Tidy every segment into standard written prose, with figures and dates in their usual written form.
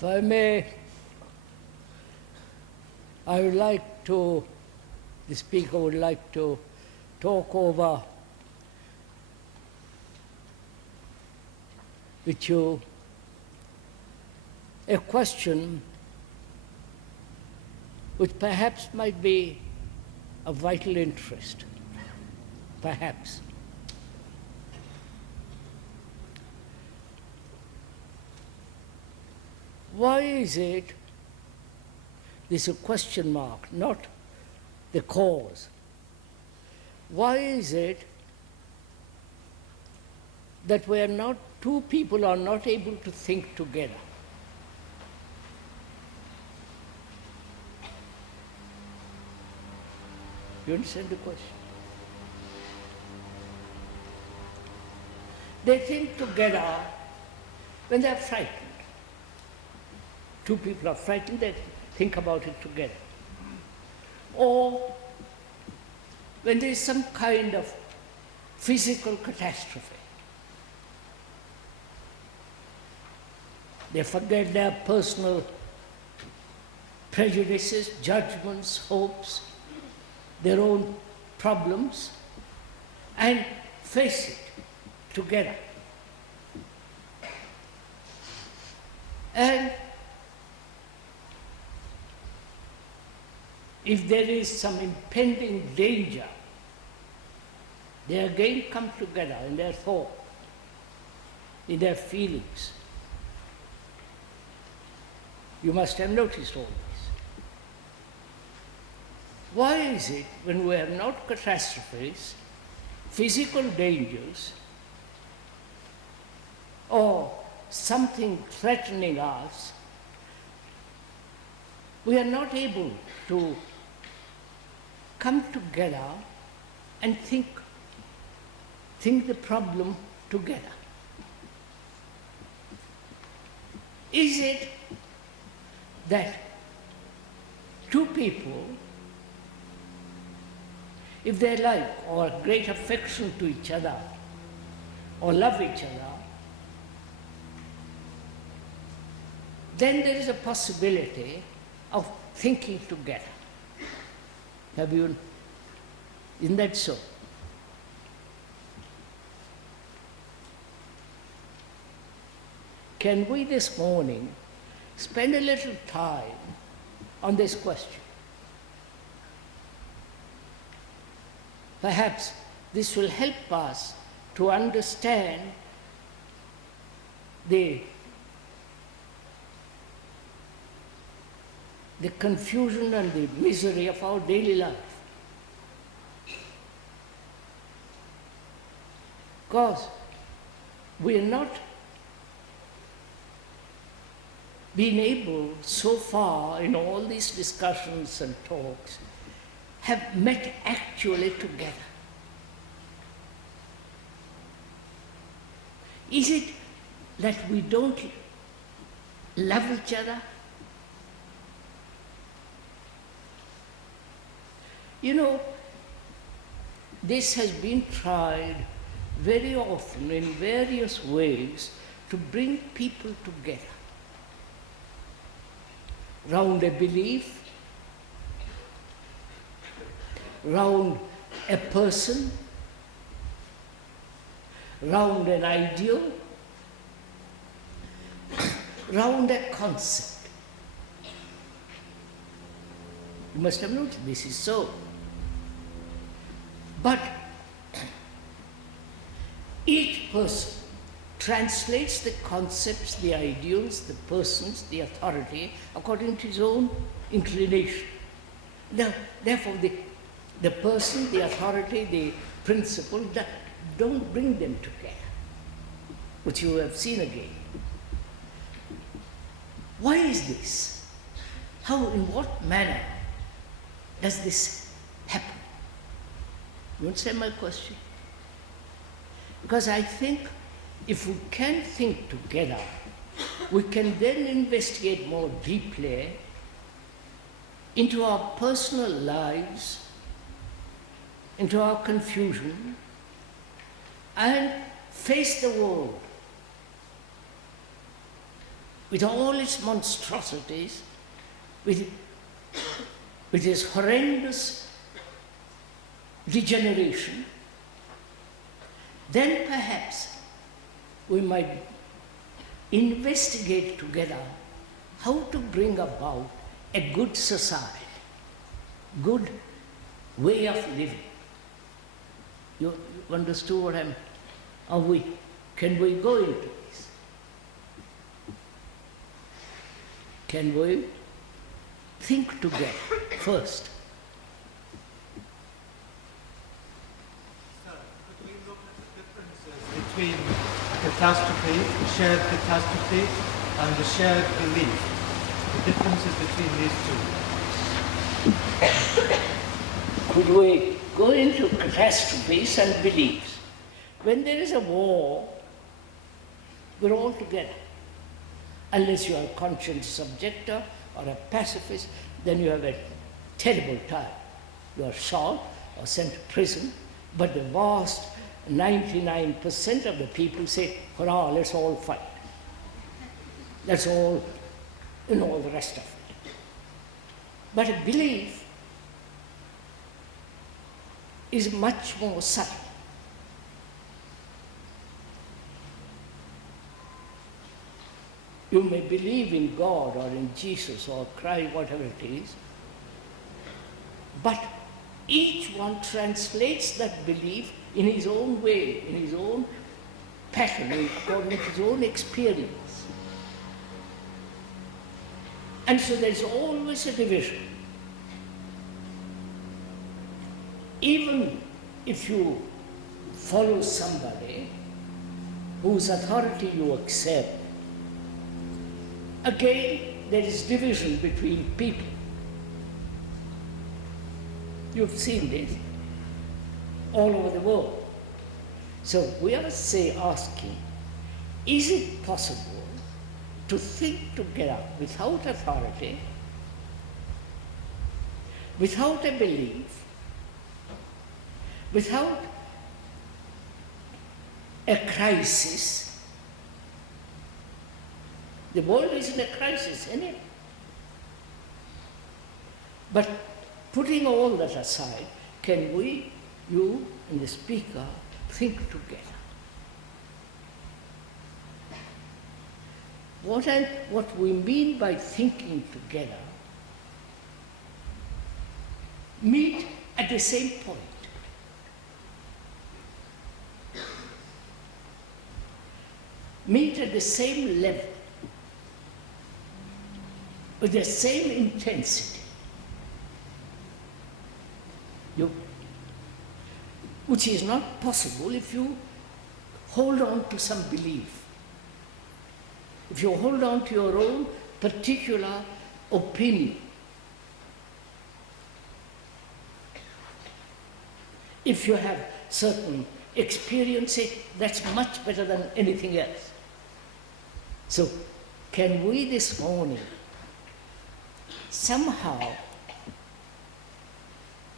If I may, I would like to, the speaker would like to talk over with you a question which perhaps might be of vital interest, perhaps. Why is it, this is a question mark, not the cause. Why is it that two people are not able to think together? You understand the question? They think together when they're frightened. Two people are frightened, they think about it together. Or when there is some kind of physical catastrophe. They forget their personal prejudices, judgments, hopes, their own problems, and face it together. And if there is some impending danger, they again come together in their thought, in their feelings. You must have noticed all this. Why is it when we have not catastrophes, physical dangers, or something threatening us, we are not able to come together and think the problem together? Is it that two people, if they like or have great affection to each other or love each other, then there is a possibility of thinking together? Isn't that so? Can we this morning spend a little time on this question? Perhaps this will help us to understand the confusion and the misery of our daily life. Because we are not being able so far in all these discussions and talks have met actually together. Is it that we don't love each other? You know, this has been tried very often in various ways to bring people together round a belief, round a person, round an ideal, round a concept. You must have noticed this is so. But each person translates the concepts, the ideals, the persons, the authority according to his own inclination. Now, therefore, the person, the authority, the principle, don't bring them together, which you have seen again. Why is this? How, in what manner does this happen? You understand my question? Because I think if we can think together, we can then investigate more deeply into our personal lives, into our confusion, and face the world with all its monstrosities, with its horrendous degeneration, then perhaps we might investigate together how to bring about a good society, good way of living. You understood what can we go into this? Can we think together first? Sir, could we look at the differences between catastrophe, shared catastrophe, and the shared belief? The differences between these two. Could we go into catastrophes and beliefs? When there is a war, we're all together. Unless you are a conscious objector or a pacifist, then you have a terrible time. You are shot or sent to prison, but the vast 99% of the people say, hurrah, let's all fight. That's all, all the rest of it. But a belief is much more subtle. You may believe in God or in Jesus or Christ, whatever it is, but each one translates that belief in his own way, in his own pattern, according to his own experience. And so there's always a division. Even if you follow somebody whose authority you accept, again there is division between people. You've seen this all over the world. So we are asking, is it possible to think together without authority, without a belief, without a crisis? The world is in a crisis, isn't it? But putting all that aside, can we, you and the speaker, think together? What we mean by thinking together, meet at the same point. Meet at the same level, with the same intensity. Which is not possible if you hold on to some belief. If you hold on to your own particular opinion. If you have certain experience, that's much better than anything else. So, can we this morning somehow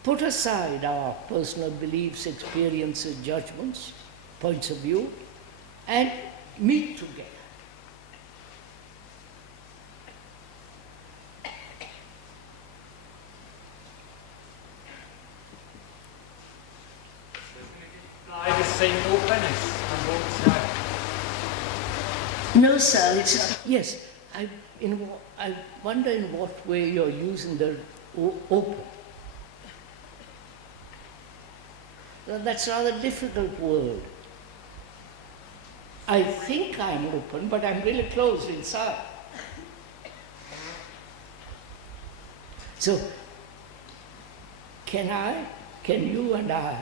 put aside our personal beliefs, experiences, judgments, points of view, and meet together? Apply the same openness on both sides. No, sir, it's not. Yes, I wonder in what way you're using the open. That's a rather difficult word. I think I'm open, but I'm really closed inside. So, can you and I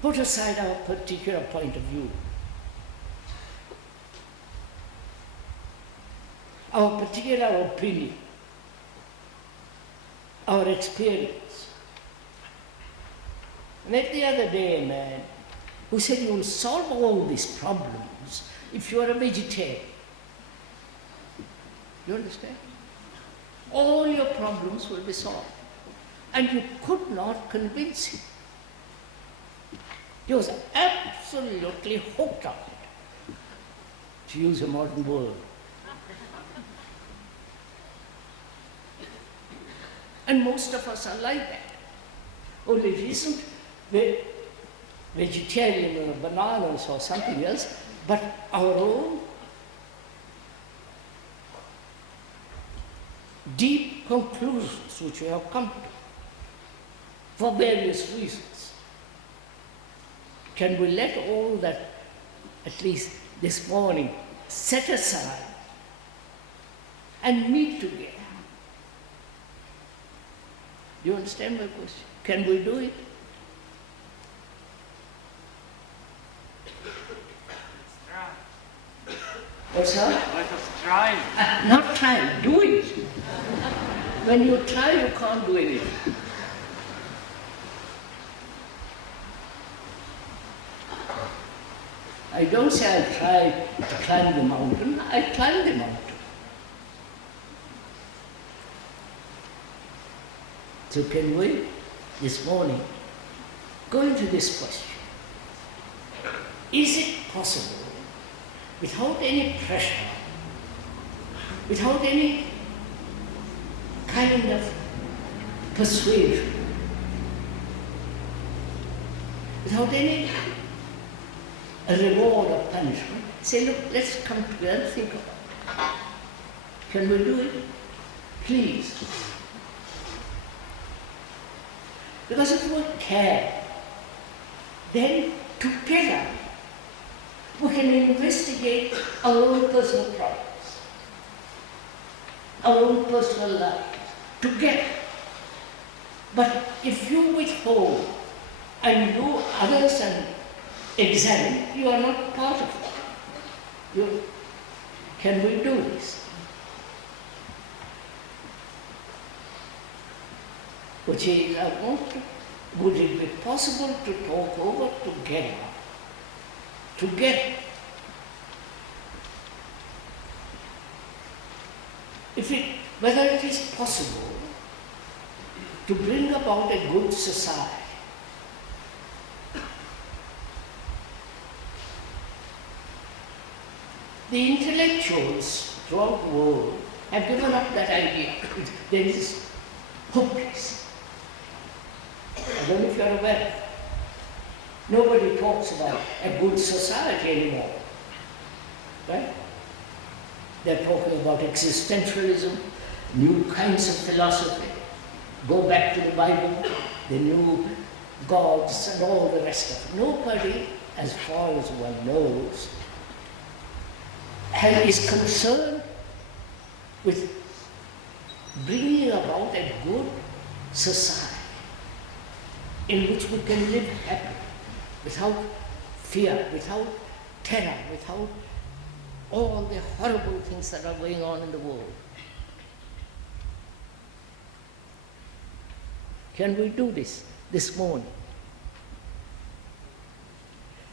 put aside our particular point of view, our particular opinion, our experience? I met the other day a man who said you will solve all these problems if you are a vegetarian. You understand? All your problems will be solved. And you could not convince him. He was absolutely hooked on it. to use a modern word. And most of us are like that. Only it isn't vegetarian or bananas or something else, but our own deep conclusions which we have come to for various reasons. Can we let all that, at least this morning, set aside and meet together? Do you understand my question? Can we do it? What's that? Let us try. Not try, do it. When you try, you can't do anything. I don't say I try to climb the mountain, I climb the mountain. So can we, this morning, go into this question? Is it possible, without any pressure, without any kind of persuasion, without any reward or punishment, say, look, let's come together and think about it. Can we do it? Please. Because if we care, then together we can investigate our own personal problems, our own personal lives, together. But if you withhold and you others and examine, you are not part of that. Can we do this? Which is, would it be possible to talk over together? Whether it is possible to bring about a good society. The intellectuals throughout the world have given up that idea. There is hopeless. I don't know if you're aware of it. Nobody talks about a good society anymore. Right? They're talking about existentialism, new kinds of philosophy, go back to the Bible, the new gods and all the rest of it. Nobody, as far as one knows, is concerned with bringing about a good society in which we can live happily, without fear, without terror, without all the horrible things that are going on in the world. Can we do this morning?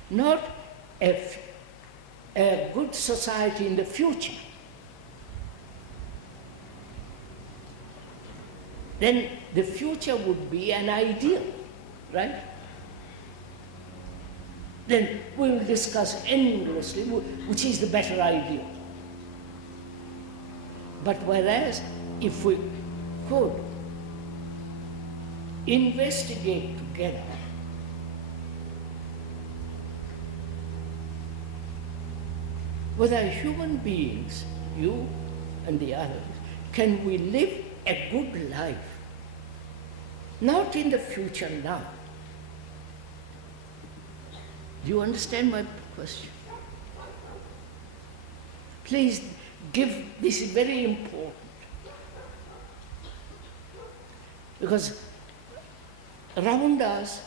Not a good society in the future. Then the future would be an ideal, right? Then we will discuss endlessly which is the better ideal. But whereas if we could investigate together whether human beings, you and the others, can we live a good life? Not in the future now. Do you understand my question? Please this is very important. Because around us,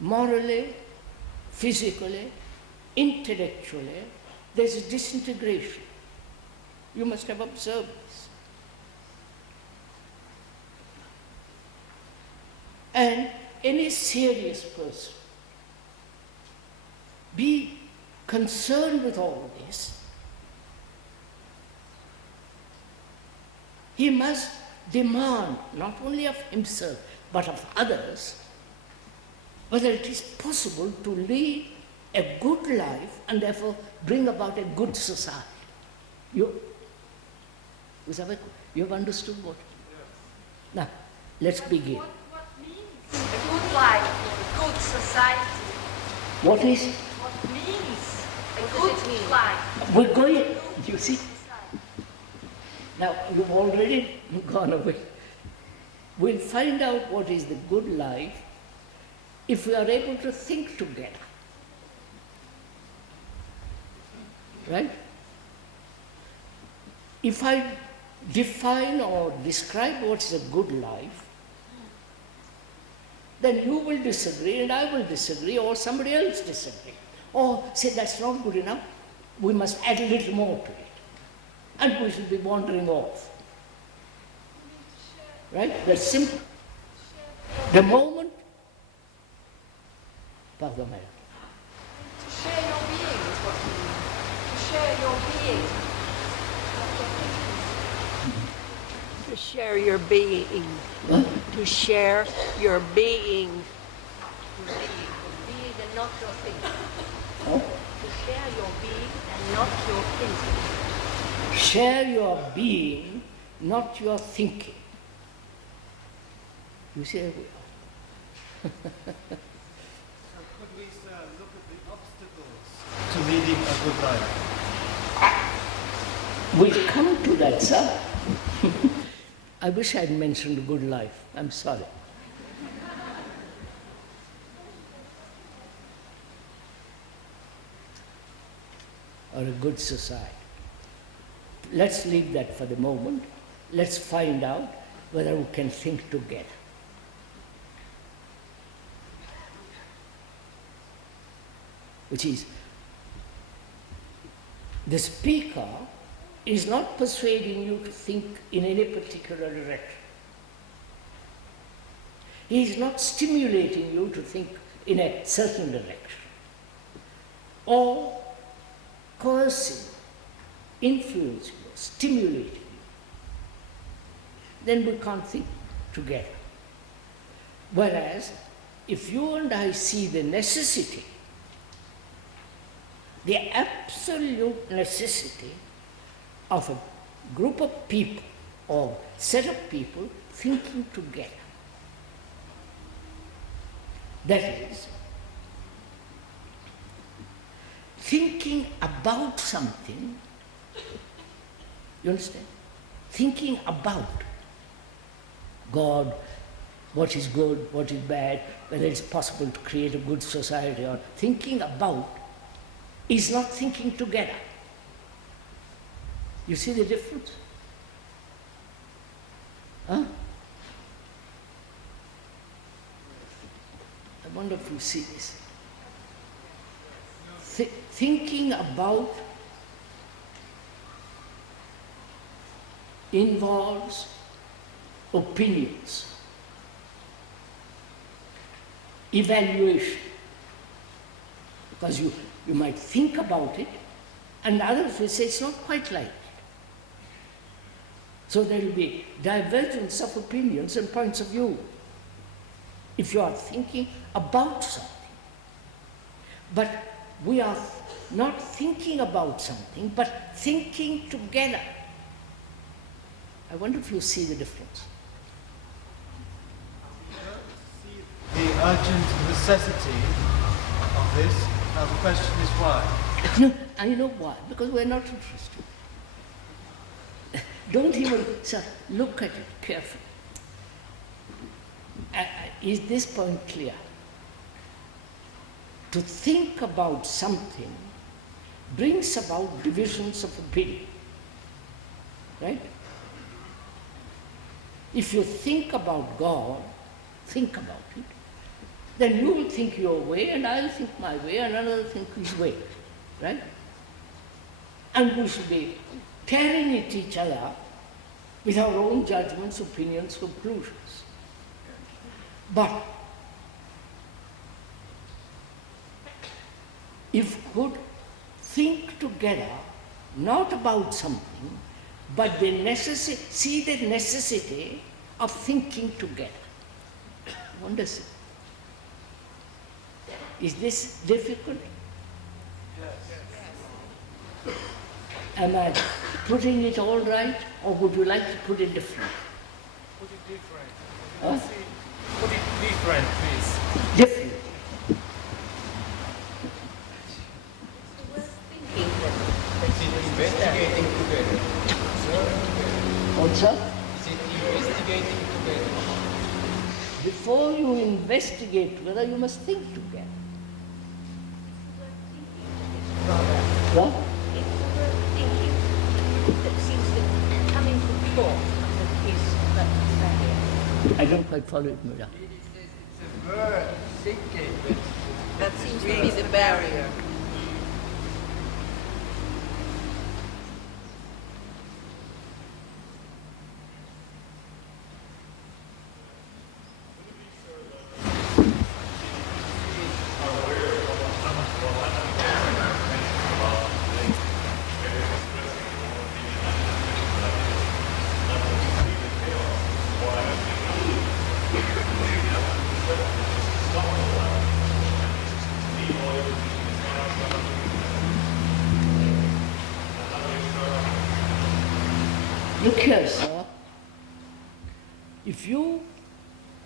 morally, physically, intellectually, there's a disintegration. You must have observed this. And any serious person be concerned with all this. He must demand not only of himself but of others whether it is possible to lead a good life and therefore bring about a good society. You have understood what? Now, let's begin. What means a good life, a good society? What is? What means a good life? We're going, you see? Now, you've already gone away. We'll find out what is the good life if we are able to think together. Right? If I define or describe what's a good life, then you will disagree and I will disagree or somebody else disagree. Or say that's not good enough, we must add a little more to it. And we should be wandering off. Right? That's simple. The moment, pardon me. To share your being is what you mean. To share your being. To share your being. What? To share your being. Your being and not your thinking. Oh. To share your being and not your thinking. Share your being, not your thinking. You see? So could we, sir, look at the obstacles to leading a good life? We'll come to that, sir. I wish I'd mentioned a good life. I'm sorry. Or a good society. Let's leave that for the moment. Let's find out whether we can think together. Which is, the speaker is not persuading you to think in any particular direction. He is not stimulating you to think in a certain direction, or coercing, influencing you, stimulating you. Then we can't think together. Whereas, if you and I see the necessity, the absolute necessity of a group of people or set of people thinking together. That is, thinking about something, you understand? Thinking about God, what is good, what is bad, whether it's possible to create a good society, or thinking about is not thinking together. You see the difference? Huh? I wonder if you see this. Thinking about involves opinions, evaluation, because you might think about it and others will say it's not quite like it. So there will be divergence of opinions and points of view if you are thinking about something. But we are not thinking about something, but thinking together. I wonder if you see the difference. We don't see the urgent necessity of this. Now the question is why? No, I know why. Because we're not interested. Don't even, sir, look at it carefully. Is this point clear? To think about something brings about divisions of opinion. Right? If you think about God, think about it, then you will think your way and I'll think my way and another think his way. Right? And we should be tearing at each other with our own judgments, opinions, conclusions. But if we could think together, not about something, but see the necessity of thinking together. Wonder, is this difficult? Am I putting it all right, or would you like to put it different? Put it different. Huh? Put it different, please. Different. Thinking that Is it investigating together? What's up? Is it investigating together? Before you investigate whether you must think together. rather What? it's the word thinking that seems to be coming from thought that is that barrier. I don't quite follow it, Mira. It's a word, thinking, but That seems to be the barrier. Look here, sir. If you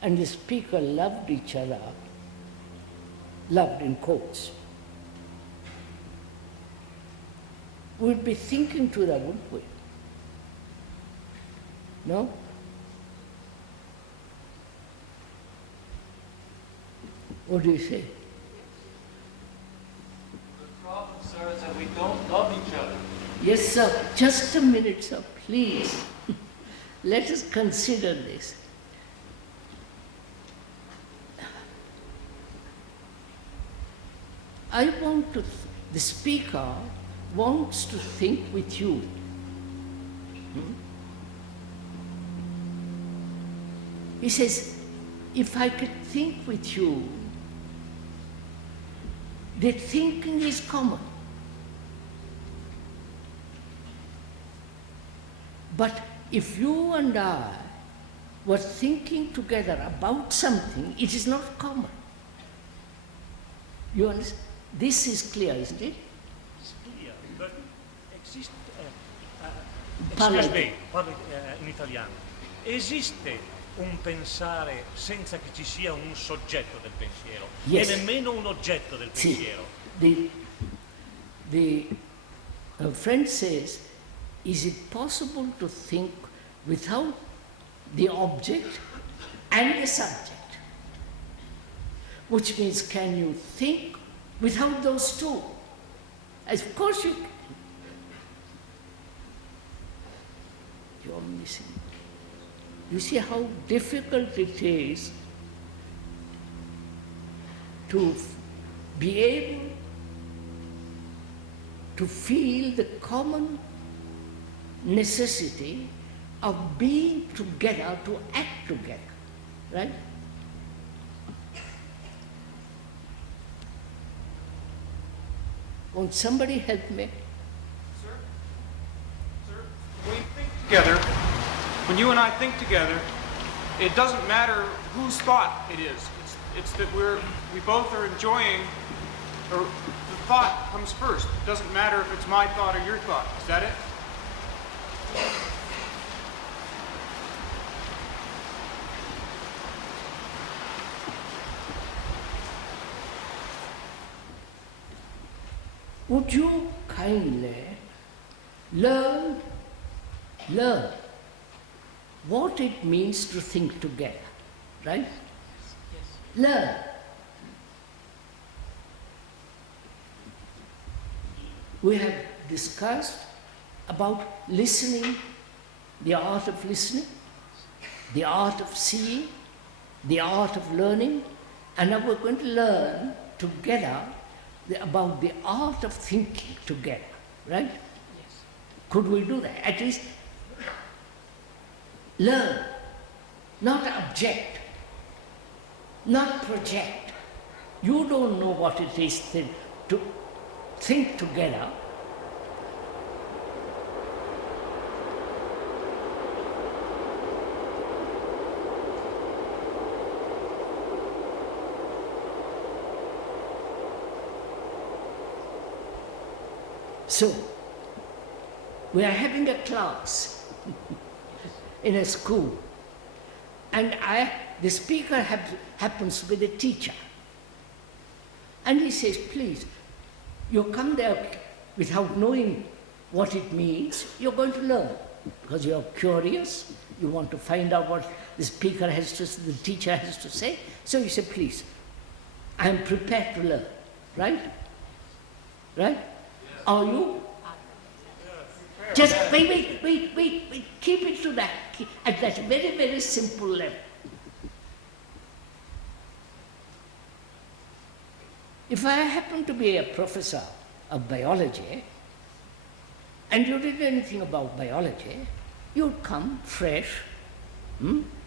and the speaker loved each other, loved in quotes, we'd be thinking together, wouldn't we? No? What do you say? The problem, sir, is that we don't love each other. Yes, sir. Just a minute, sir, please. Let us consider this. I want to, the speaker wants to think with you. He says, if I could think with you, the thinking is common. But if you and I were thinking together about something, it is not common. You understand? This is clear, isn't it? It's clear, but existe, Parla. excuse me, parlo in italiano. Esiste un pensare senza che ci sia un soggetto del pensiero Yes. e nemmeno un oggetto del See, pensiero. the friend says, is it possible to think without the object and the subject? Which means, can you think without those two? Of course you can. You're missing. You see how difficult it is to be able to feel the common necessity of being together, to act together, right? Won't somebody help me? Sir, when we think together, when you and I think together, it doesn't matter whose thought it is. It's that we both are enjoying, or the thought comes first. It doesn't matter if it's my thought or your thought. Is that it? Would you kindly learn what it means to think together, right? Learn. We have discussed about listening, the art of listening, the art of seeing, the art of learning, and now we're going to learn together about the art of thinking together, right? Yes. Could we do that? At least learn, not object, not project. You don't know what it is to think together. So, we are having a class in a school, and the speaker happens to be the teacher. And he says, please, you come there without knowing what it means, you're going to learn. Because you're curious, you want to find out what the teacher has to say. So you say, please, I am prepared to learn. Right? Right? Yes. Are you? Yes. Just wait. Keep it to that, at that very, very simple level. If I happen to be a professor of biology, and you didn't know anything about biology, you'd come fresh,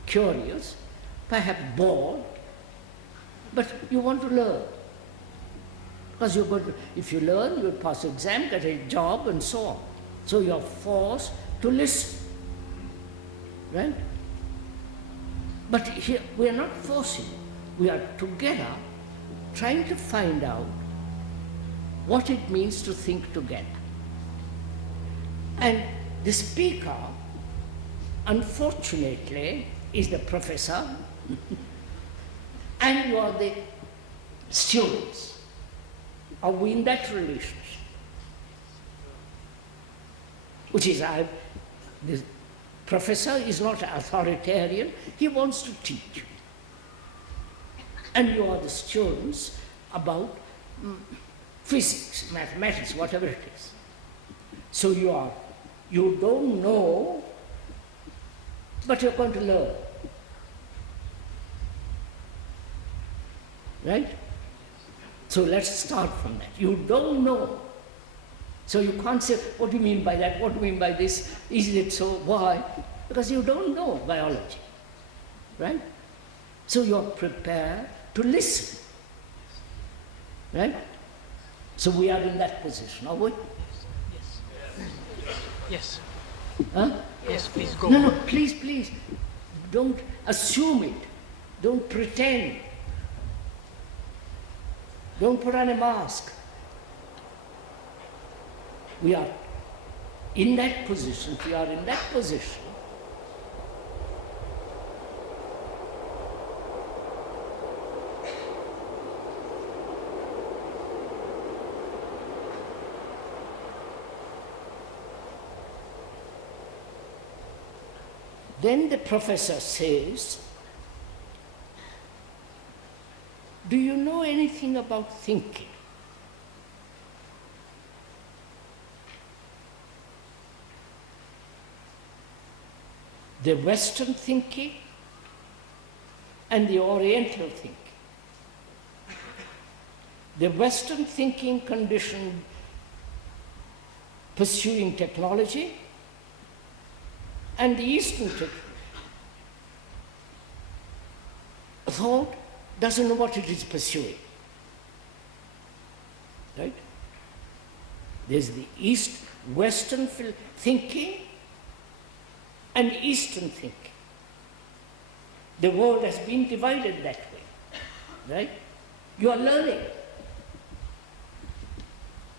curious, perhaps bored, but you want to learn. Because you're going to, if you learn, you'll pass the exam, get a job, and so on. So you're forced to listen. Right? But here, we are not forcing. We are together trying to find out what it means to think together. And the speaker, unfortunately, is the professor, and you are the students. Are we in that relationship? Which is, the professor is not authoritarian, he wants to teach. And you are the students about physics, mathematics, whatever it is. So you don't know, but you're going to learn. Right? So let's start from that. You don't know. So you can't say, what do you mean by that? What do you mean by this? Is it so? Why? Because you don't know biology. Right? So you're prepared to listen. Right? So we are in that position, are we? Yes. Huh? Yes, please go. No, please. Don't assume it. Don't pretend. Don't put on a mask. We are in that position. If we are in that position, then the professor says, do you know anything about thinking? The Western thinking and the Oriental thinking. The Western thinking conditioned pursuing technology, and the Eastern thought doesn't know what it is pursuing. Right? There's the Western thinking and Eastern thinking. The world has been divided that way. Right? You are learning.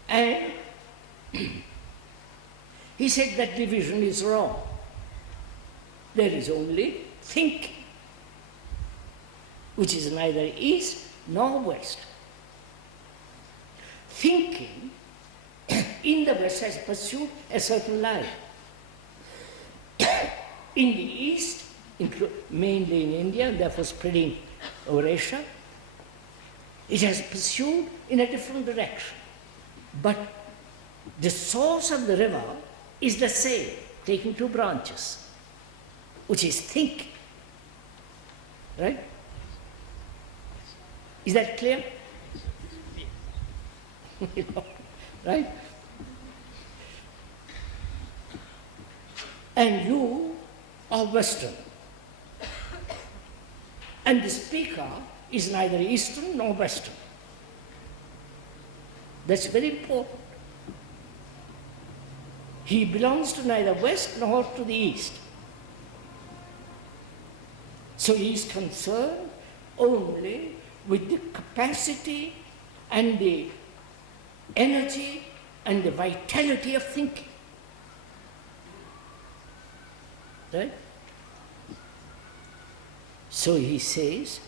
And he said that division is wrong. There is only thinking, which is neither East nor West. Thinking in the West has pursued a certain line. In the East, mainly in India, and therefore spreading over Asia, it has pursued in a different direction. But the source of the river is the same, taking two branches, which is thinking. Right? Is that clear? Right? And you are Western. And the speaker is neither Eastern nor Western. That's very important. He belongs to neither West nor to the East. So he is concerned only with the capacity and the energy and the vitality of thinking. Right? So he says,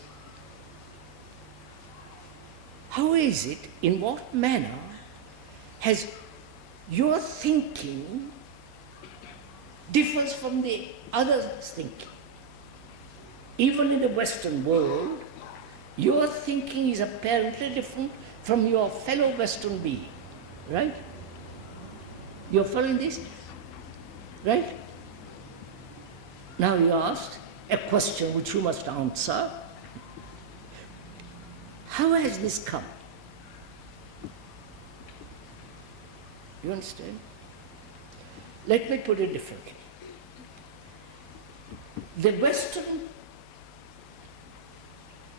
how is it, in what manner has your thinking differs from the other's thinking? Even in the Western world, your thinking is apparently different from your fellow Western being, right? You're following this? Right? Now you asked a question which you must answer. How has this come? You understand? Let me put it differently. The Western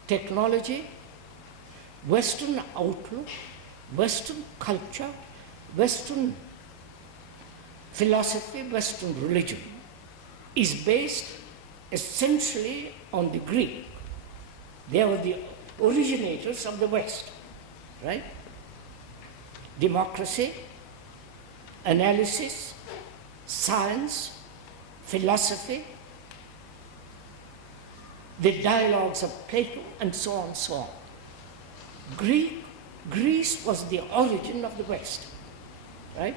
technology, Western outlook, Western culture, Western philosophy, Western religion is based essentially on the Greek. They were the originators of the West, right? Democracy, analysis, science, philosophy, the dialogues of Plato, and so on and so on. Greece was the origin of the West, right?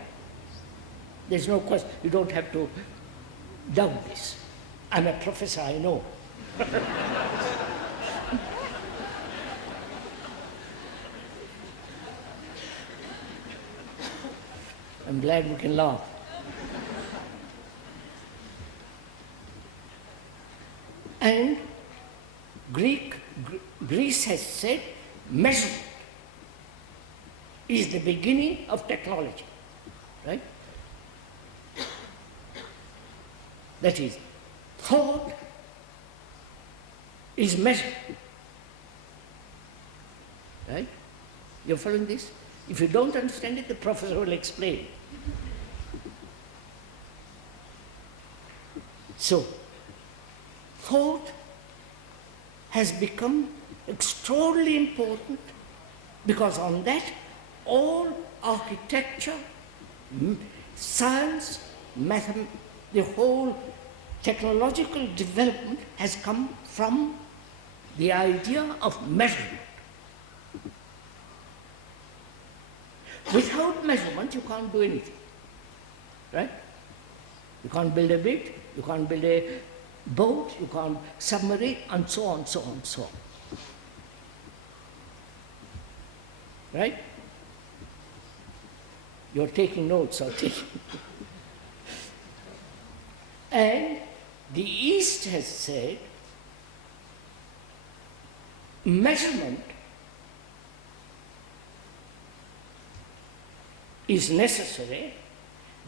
There's no question, you don't have to doubt this. I'm a professor, I know. I'm glad we can laugh. And Greece has said measurement is the beginning of technology, right? That is, thought is measured, right? You're following this? If you don't understand it, the professor will explain. So, thought has become extraordinarily important because on that all architecture, science, mathematics, the whole technological development has come from the idea of measurement. Without measurement, you can't do anything, right? You can't build a bridge, you can't build a boat, you can't submarine, and so on, so on, so on. Right? You're taking notes, or taking. And the East has said measurement is necessary,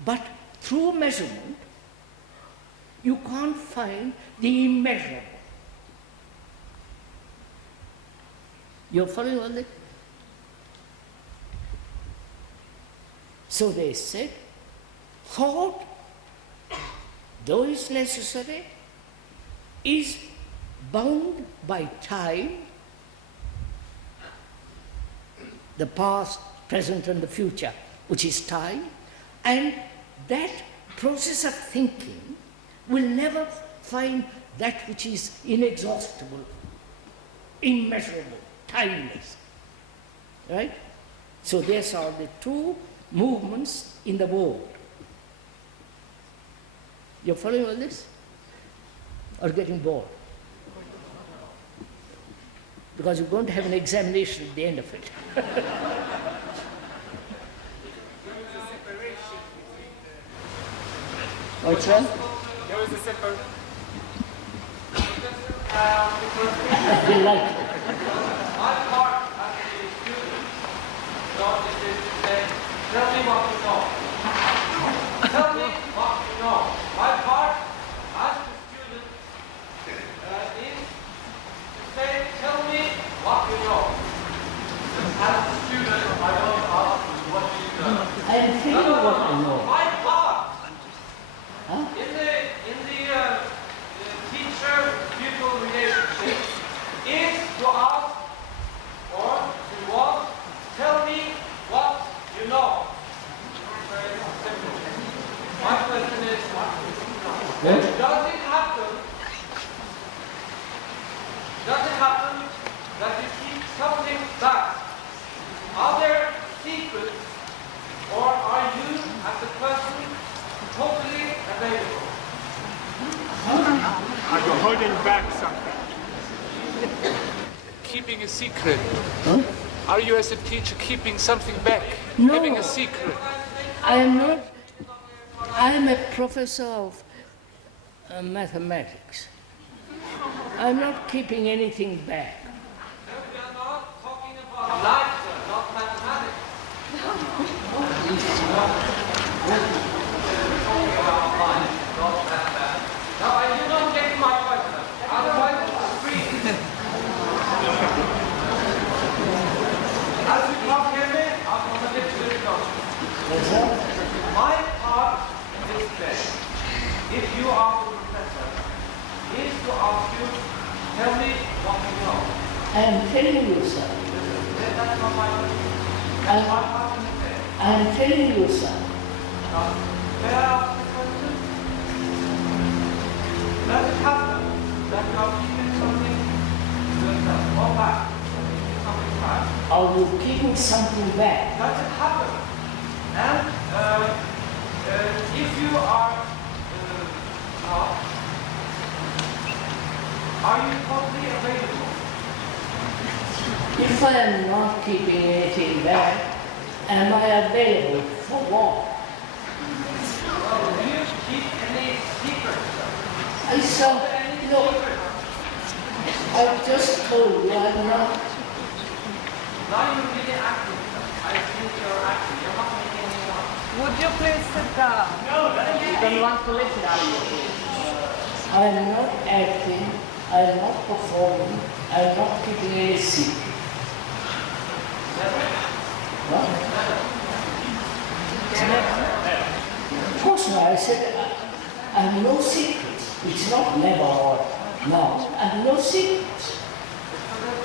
but through measurement you can't find the immeasurable. You're following all that? So they said, thought, though it's necessary, is bound by time, the past, present, and the future, which is time, and that process of thinking will never find that which is inexhaustible, immeasurable, timeless. Right? So these are the two movements in the world. You're following all this? Or getting bored? Because you're going to have an examination at the end of it. What's that? There is a separate. I feel like it. My part as a student, is to say, tell me what you know. Tell me what you know. My part as a student is to say, tell me what you know. As a student, I don't ask you what you know. I am telling you what I know. My part Huh? in the teacher-pupil relationship is to ask or to want, tell me what you know. back something. Keeping a secret. Huh? Are you as a teacher keeping something back? No. Having a secret? I am not. I am a professor of mathematics. I'm not keeping anything back. We are not talking about life, sir, not mathematics. Now, you don't get my question. Otherwise, it's free. As you talk here, I'm going to get to the question. My part in this test, if you are the professor, is to ask you, tell me what you know. I am telling you, sir. That's not my question. I, My part in the test. I am telling you, sir. Now, may I ask a question? Does it happen that you are keeping something to yourself or back? Keeping something back? Are you keeping something back? Does it happen? And if you are not, are you totally available? If I am not keeping anything back, am I available for what? Do you keep any secrets? I saw, look, I've just told you I'm not. Now you're really acting. I think you're acting. You're not making any noise. Would you please sit down? You don't want to listen, are you? I'm not acting, I'm not performing, I'm not keeping any secret. What? Of course not. I said I have no secrets. It's not never or now. I have no secrets.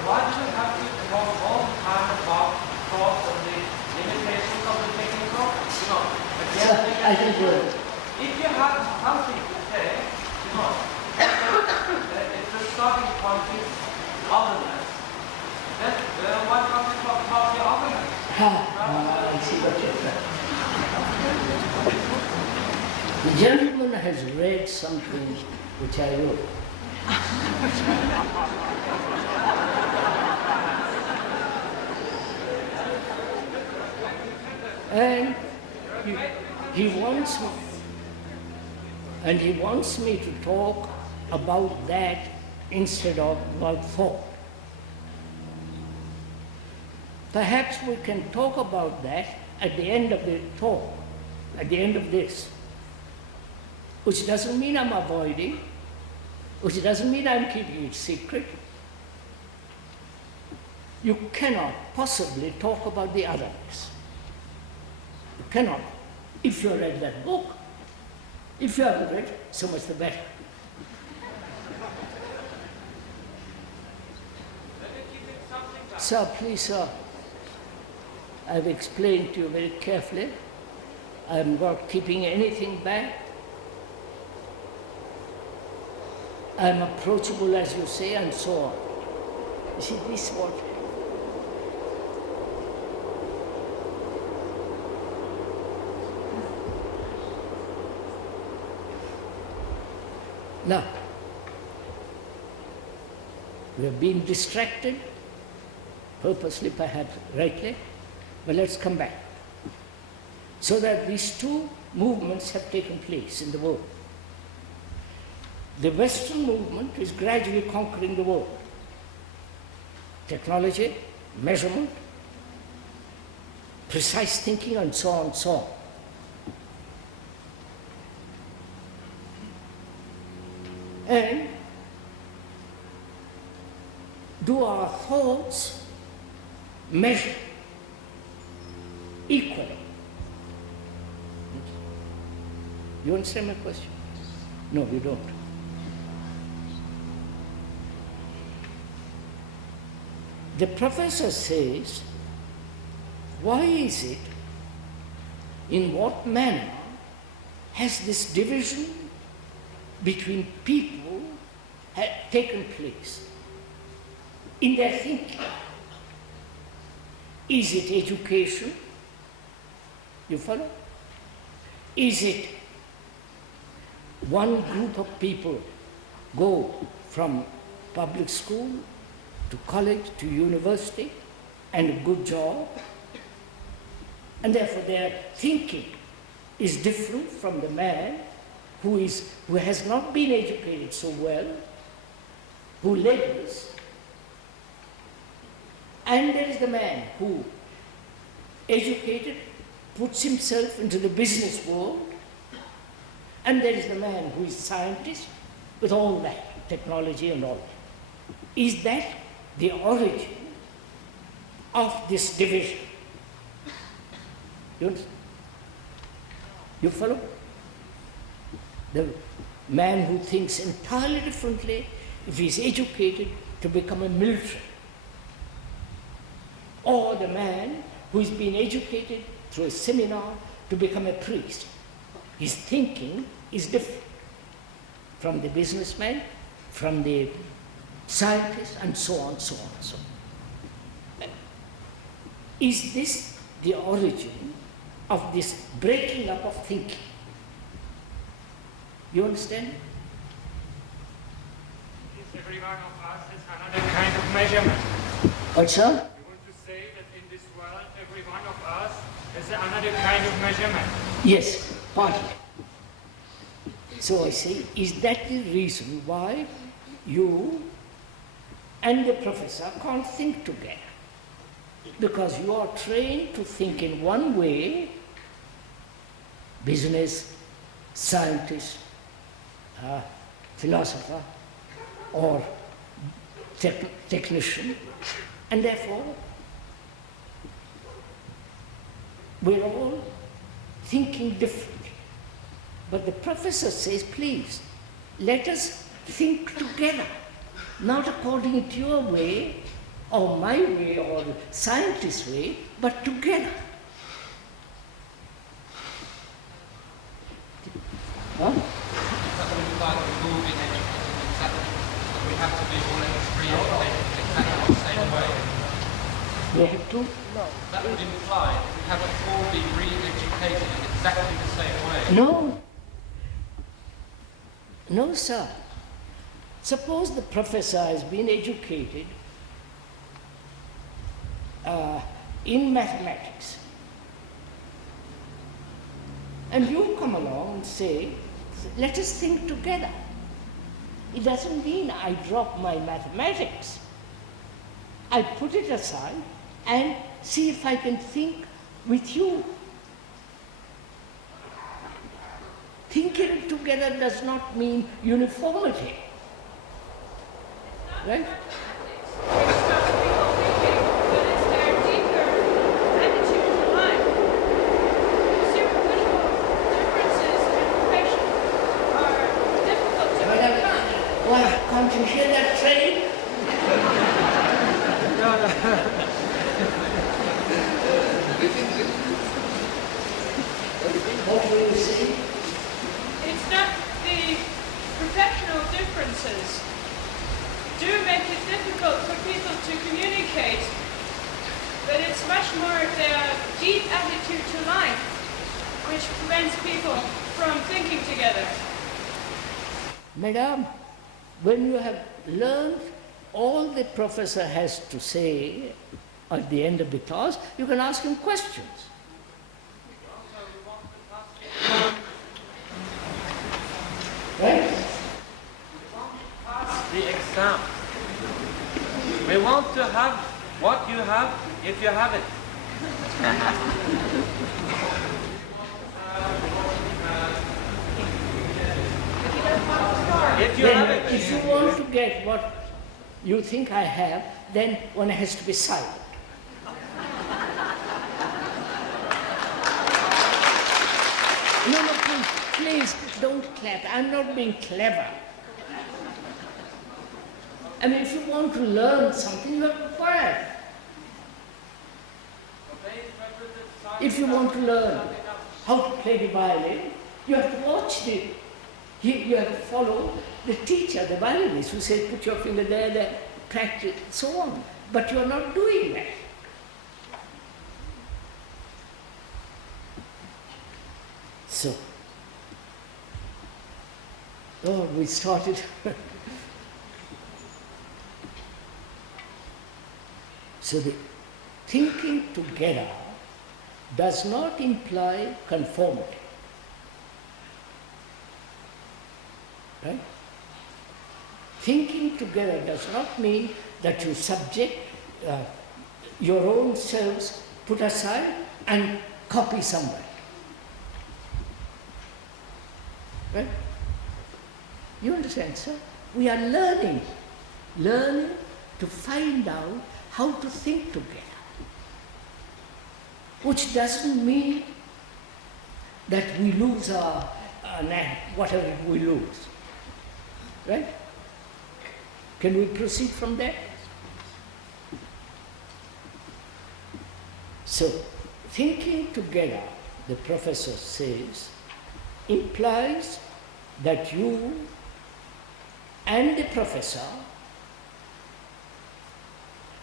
Why do you have to talk all the time about thoughts and the limitations of the technical? You know, So I think if you have something to say, you know, if the starting point is otherness, then why can't you talk about the otherness? I see what you're saying. The gentleman has read something which I wrote. And he wants me to talk about that instead of about thought. Perhaps we can talk about that at the end of the talk, at the end of this. Which doesn't mean I'm avoiding, which doesn't mean I'm keeping it secret. You cannot possibly talk about the otherness. You cannot. If you read that book, if you haven't read, so much the better. Sir, please, sir, I've explained to you very carefully. I'm not keeping anything back. I'm approachable, as you say, and so on. You see, this what? Now, we have been distracted, purposely, perhaps rightly, but let's come back. So that these two movements have taken place in the world. The Western movement is gradually conquering the world. Technology, measurement, precise thinking, and so on and so on. And do our thoughts measure equally? You understand my question? No, you don't. The professor says, why is it, in what manner has this division between people taken place in their thinking? Is it education? You follow? Is it one group of people go from public school to college to university and a good job, and therefore their thinking is different from the man who has not been educated so well, who labors, and there is the man who, educated, puts himself into the business world, and there is the man who is scientist with all that, technology and all that. Is that the origin of this division? You understand? You follow? The man who thinks entirely differently, if he is educated, to become a military. Or the man who has been educated through a seminar to become a priest. His thinking is different from the businessman, from the scientist, and so on, so on, so on. Is this the origin of this breaking up of thinking? You understand? Yes, every one of us is another kind of measurement. What, sir? You want to say that in this world, every one of us is another kind of measurement? Yes, partly. So I say, is that the reason why you and the professor can't think together? Because you are trained to think in one way, business, scientist, philosopher, or technician, and therefore we're all thinking differently. But the professor says, please, let us think together, not according to your way, or my way, or the scientist's way, but together. Huh? That would imply that we've all been educated exactly, that we have to be all re-educated exactly the same way. We have to? That would imply that we haven't all been re-educated in exactly the same way. No. No, sir. Suppose the professor has been educated in mathematics, and you come along and say, let us think together. It doesn't mean I drop my mathematics. I put it aside and see if I can think with you. Thinking together does not mean uniformity. Right? It's not people thinking, but it's their deeper attitude to life. Superficial differences in profession are difficult to overcome. Well, can't you hear that train? What will you say? It's not the professional differences do make it difficult for people to communicate, but it's much more their deep attitude to life which prevents people from thinking together. Madam, when you have learned all the professor has to say at the end of the class, you can ask him questions. Right? Pass the exam. We want to have what you have if you have it. If you have Then it. if you want to get what you think I have, then one has to be silent. No, please, don't clap. I'm not being clever. I mean, if you want to learn something, you have to quiet. If you want to learn how to play the violin, you have to watch it. You have to follow the teacher, the violinist, who says, put your finger there, practice, so on. But you are not doing that. So, we started So the thinking together does not imply conformity. Right? Thinking together does not mean that you subject your own selves, put aside and copy somebody. Right? You understand, sir? We are learning to find out how to think together. Which doesn't mean that we lose our whatever we lose. Right? Can we proceed from there? So, thinking together, the professor says, implies that you and the professor,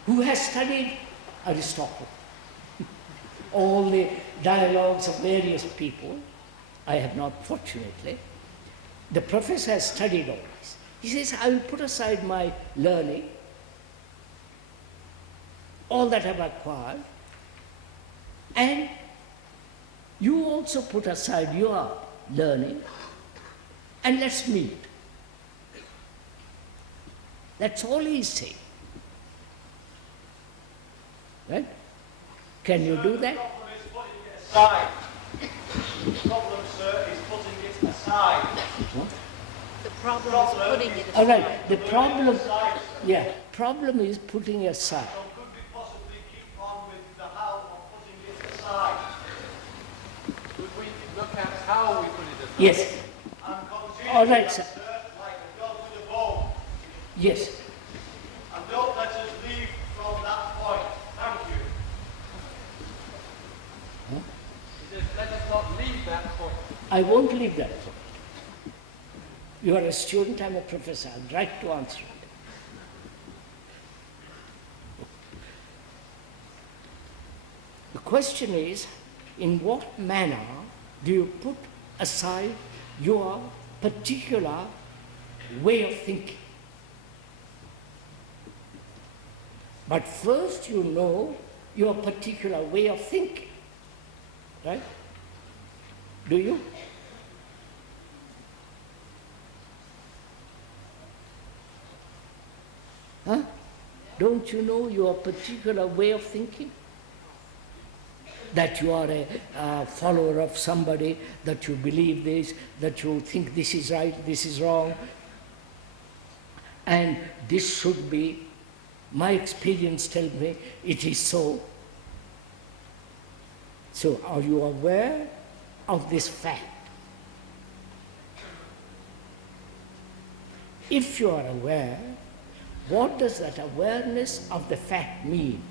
who has studied Aristotle, all the dialogues of various people, I have not, fortunately, the professor has studied all this. He says, I will put aside my learning, all that I've acquired, and you also put aside your learning, and let's meet. That's all he's saying. Right? Can you do that? The problem, sir, is putting it aside. What? The problem is putting it aside. All right, the problem is putting aside. So could we possibly keep on with the how of putting it aside? Could we look at how we put it aside? Yes. And continue All right, that, sir. Like a dog with a bone. Yes. And don't let us leave from that point. Thank you. He says, let us not leave that point. I won't leave that point. You are a student, I'm a professor. I'd like to answer it. The question is, in what manner do you put aside your particular way of thinking? But first you know your particular way of thinking, right? Do you? Huh? Don't you know your particular way of thinking? That you are a follower of somebody, that you believe this, that you think this is right, this is wrong, and this should be, my experience tells me it is so. So are you aware of this fact? If you are aware, what does that awareness of the fact mean?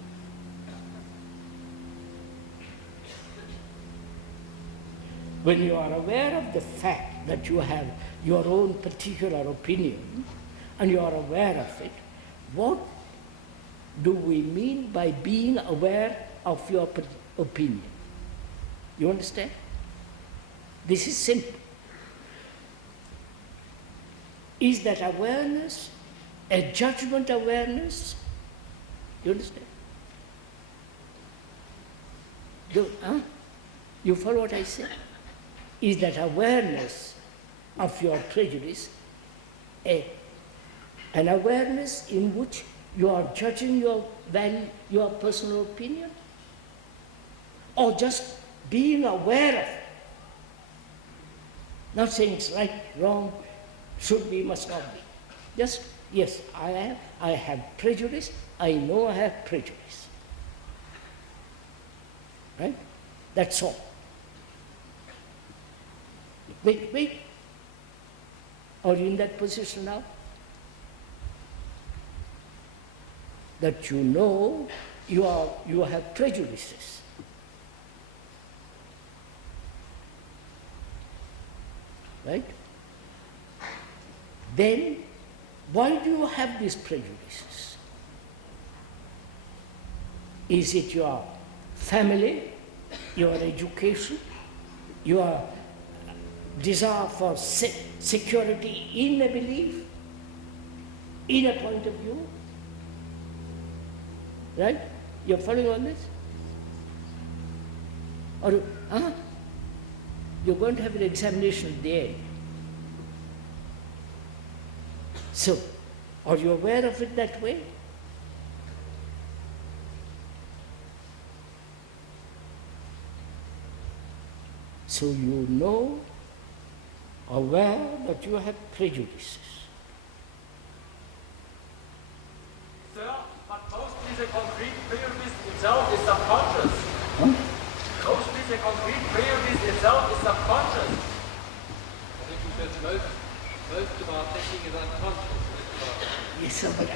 When you are aware of the fact that you have your own particular opinion and you are aware of it, what do we mean by being aware of your opinion? You understand? This is simple. Is that awareness a judgment awareness? You understand? You follow what I say? Is that awareness of your prejudice an awareness in which you are judging your value, your personal opinion? Or just being aware of it? Not saying it's right, wrong, should be, must not be. Just, yes, I have prejudice, I know I have prejudice. Right? That's all. Wait. Are you in that position now? That you know you have prejudices. Right? Then, why do you have these prejudices? Is it your family, your education, your desire for security in a belief, in a point of view? Right? You're following on this? Or, you're going to have an examination at the end. So, are you aware of it that way? So you know, aware that you have prejudices. Sir, but mostly the concrete prejudice itself is subconscious. Mostly the concrete prejudice itself is subconscious. I think we said most of our thinking is unconscious. Yes, sir, but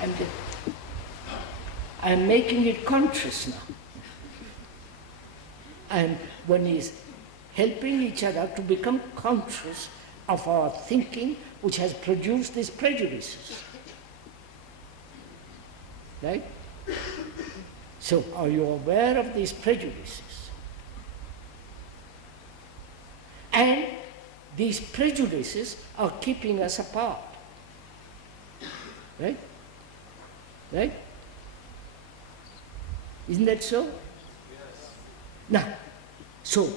I'm making it conscious now. And one is helping each other to become conscious of our thinking which has produced these prejudices. Right? So, are you aware of these prejudices? And these prejudices are keeping us apart. Right? Right? Isn't that so? Yes. Now, so,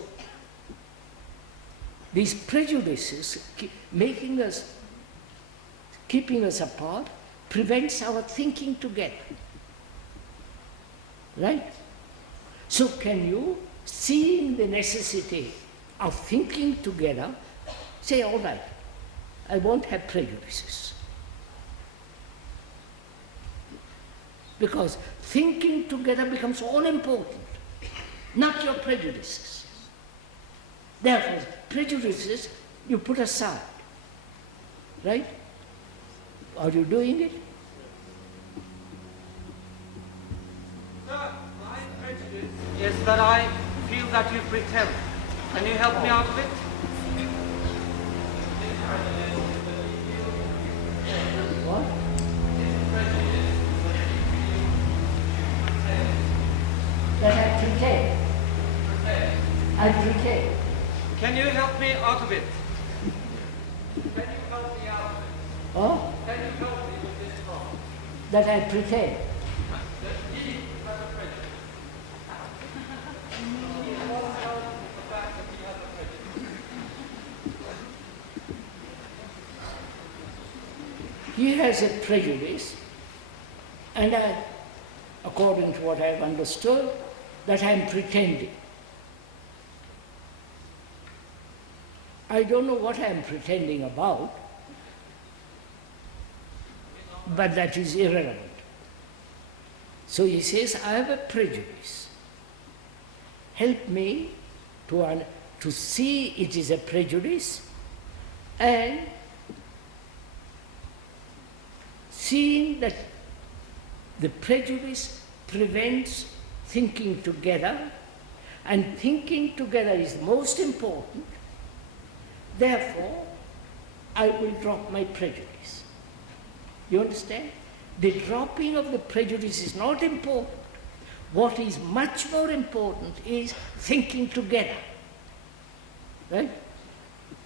these prejudices keeping us apart, prevents our thinking together. Right? So can you, seeing the necessity of thinking together, say, all right, I won't have prejudices. Because thinking together becomes all important, not your prejudices. Therefore, prejudices you put aside. Right? Are you doing it? Sir, my prejudice is that I feel that you pretend. Can you help me out of it? What? That I pretend. I pretend. Can you help me out of it? Can you help me out of it? Oh? Can you help me with this problem? That I pretend. He has a prejudice, and I, according to what I have understood, that I am pretending. I don't know what I am pretending about, but that is irrelevant. So he says, I have a prejudice. Help me to see it is a prejudice, and seeing that the prejudice prevents thinking together, and thinking together is most important, therefore, I will drop my prejudice. You understand? The dropping of the prejudice is not important. What is much more important is thinking together. Right?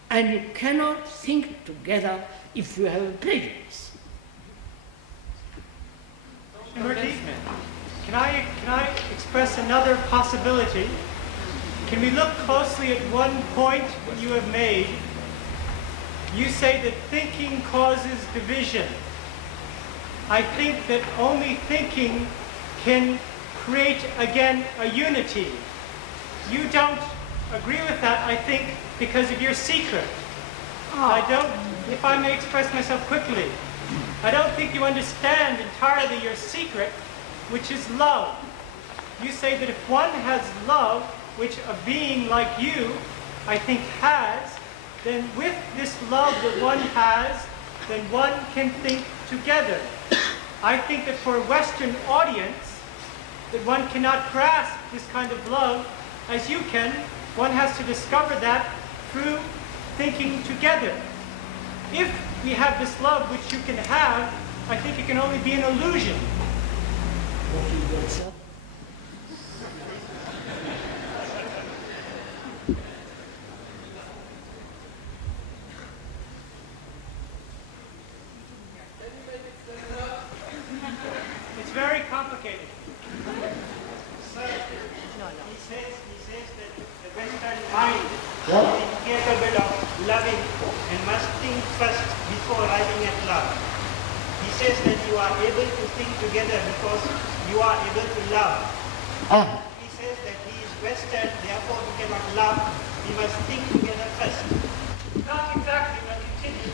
And you cannot think together if you have a prejudice. Murthy, can I express another possibility? Can we look closely at one point that you have made? You say that thinking causes division. I think that only thinking can create again a unity. You don't agree with that, I think, because of your secret. I don't, if I may express myself quickly, I don't think you understand entirely your secret, which is love. You say that if one has love, which a being like you, I think, has, then with this love that one has, then one can think together. I think that for a Western audience, that one cannot grasp this kind of love as you can. One has to discover that through thinking together. If we have this love which you can have, I think it can only be an illusion. It's very complicated. mind incapable of loving and must think first before arriving at love. He says that you are able to think together because you are able to love. He says that he is Western, therefore he cannot love. He must think together first. Not exactly, but continue.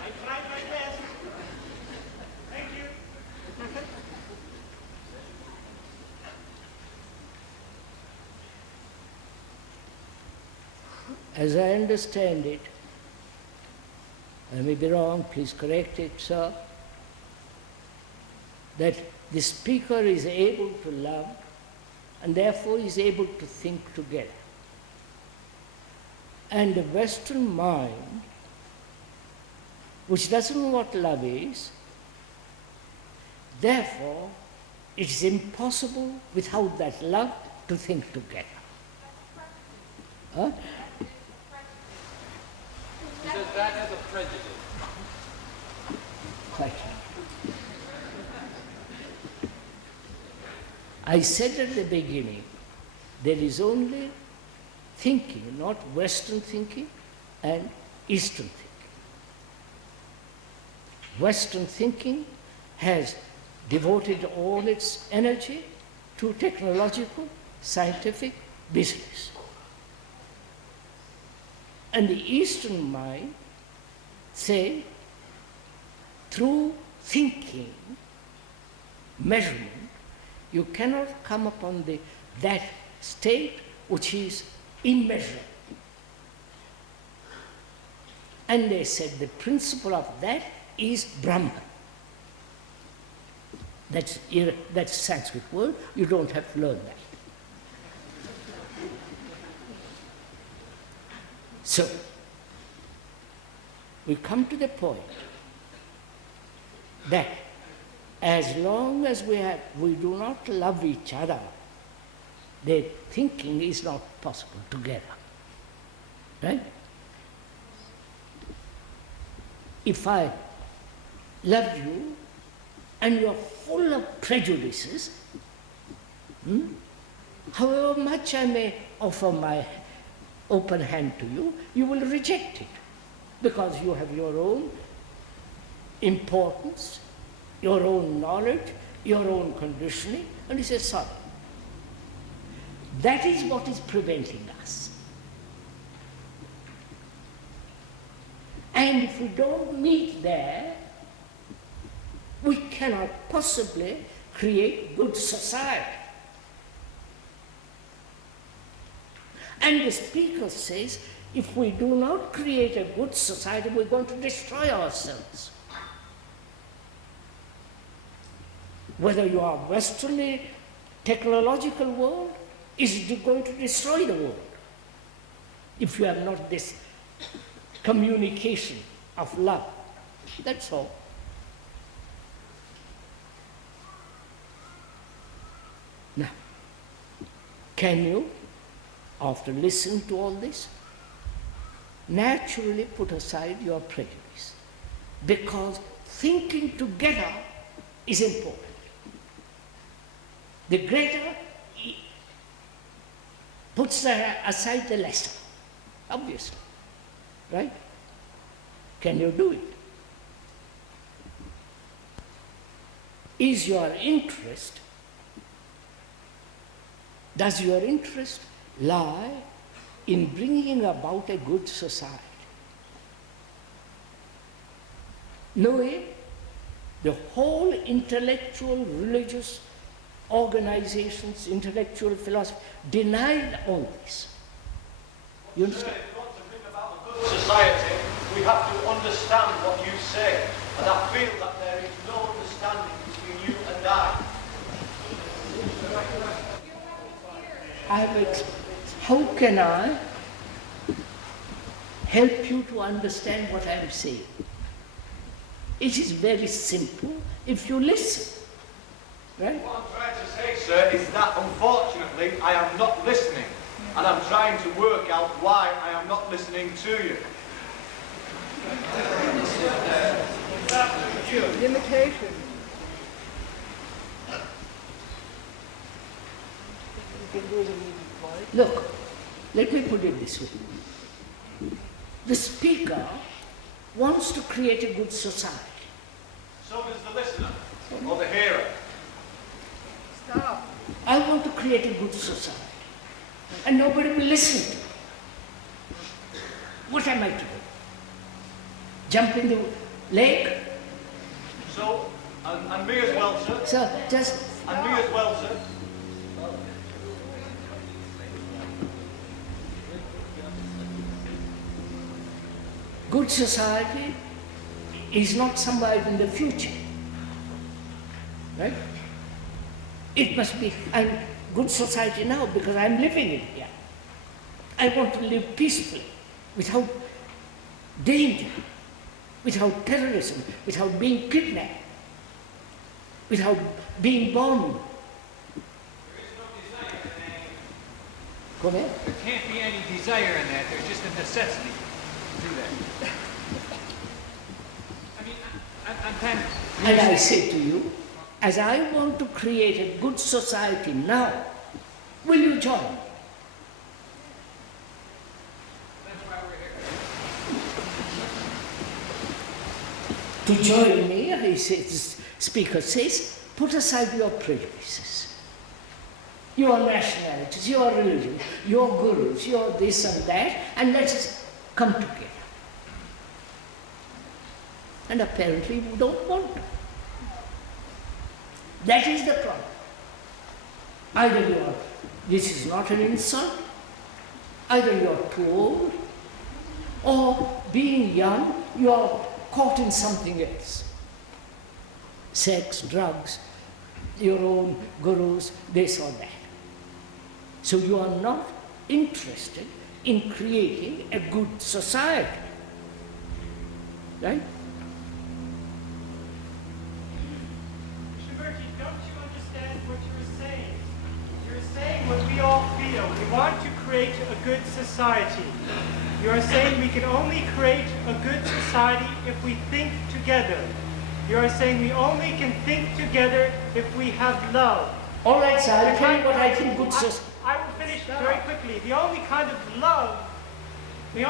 I tried my best. Thank you. As I understand it, I may be wrong, please correct it, sir, that the speaker is able to love and therefore is able to think together. And the Western mind, which doesn't know what love is, therefore it is impossible without that love to think together. Huh? He says that is a prejudice. Quite. I said at the beginning, there is only thinking, not Western thinking and Eastern thinking. Western thinking has devoted all its energy to technological, scientific business. And the Eastern mind say, through thinking, measurement, you cannot come upon that state which is immeasurable. And they said the principle of that is Brahman. That's a Sanskrit word, you don't have to learn that. So, we come to the point that as long as we do not love each other, the thinking is not possible together. Right? If I love you and you are full of prejudices, however much I may offer my open hand to you, you will reject it because you have your own importance, your own knowledge, your own conditioning, and he says, sorry. That is what is preventing us. And if we don't meet there, we cannot possibly create good society. And the speaker says, if we do not create a good society, we're going to destroy ourselves. Whether you are Western technological world, is going to destroy the world if you have not this communication of love. That's all. Now, can you, after listening to all this, naturally put aside your prejudice? Because thinking together is important. The greater puts aside the lesser, obviously, right? Can you do it? Is your interest, does your interest lie in bringing about a good society? No, the whole intellectual, religious organizations, intellectual philosophy denied all this. You understand? If we want to bring about a good society, we have to understand what you say. And I feel that there is no understanding between you and I. How can I help you to understand what I am saying? It is very simple if you listen. Right? What I'm trying to say, sir, is that unfortunately I am not listening. And I'm trying to work out why I am not listening to you. Limitation. Look, let me put it this way. The speaker wants to create a good society. So does the listener or the hearer. Stop. I want to create a good society. And nobody will listen to me. What am I to do? Jump in the lake? So, and me as well, sir. So just... And me as well, sir. Good society is not somewhere in the future. Right? It must be, I'm good society now because I'm living in here. I want to live peacefully, without danger, without terrorism, without being kidnapped, without being bombed. Come here. There can't be any desire in that. There's just a necessity to do that. I mean, I'm kind of... And I say to you, as I want to create a good society now, will you join me? That's why we're here. To join me, I say, the speaker says, put aside your prejudices, your nationalities, your religion, your gurus, your this and that, and let us come together. And apparently we don't want to. That is the problem. Either you are, this is not an insult, either you are too old, or being young, you are caught in something else. Sex, drugs, your own gurus, this or that. So you are not interested in creating a good society. Right? Shimerji, don't you understand what you're saying? You're saying what we all feel. We want to create a good society. You are saying we can only create a good society if we think together. You are saying we only can think together if we have love. All right, sir, I'll tell you what I think good society. I will finish very quickly. The only kind of love we